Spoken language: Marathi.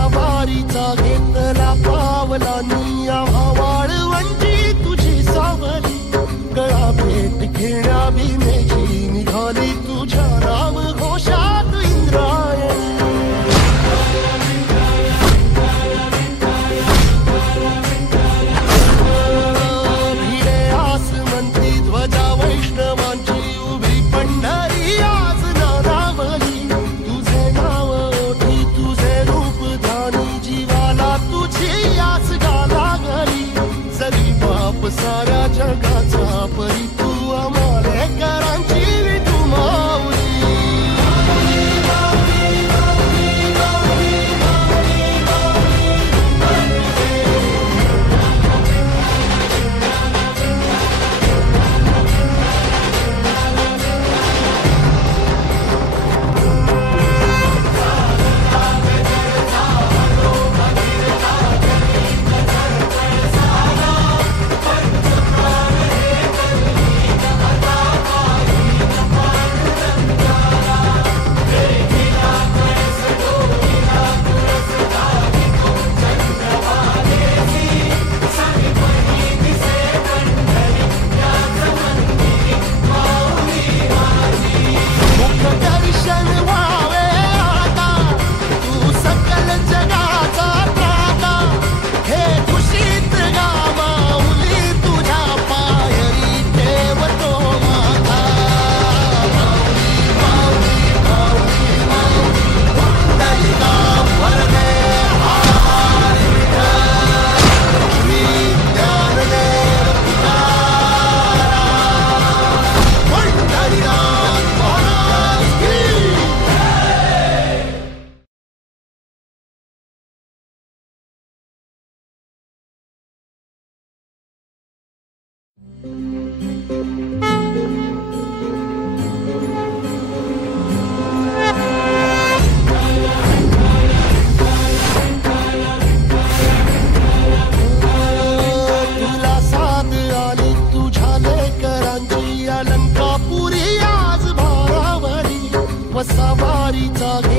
वसावारीचा घेतला पावला निया वाळवंटी तुझी सावली गळा भेट घेण्या भीमेची निघाली तुझ्या नाम घोषात इंद्रायणी भिडे आसमंती ध्वजा वैष्णवांची उभी पंढरी आज नानावली तुझे नाव ओठी तुझे रूप ध्यानी जीवाला तुझी आस गाला गली जरी बाप साऱ्या जगाचा परी तू आमालेकरांची विठू माऊली वसावारीचा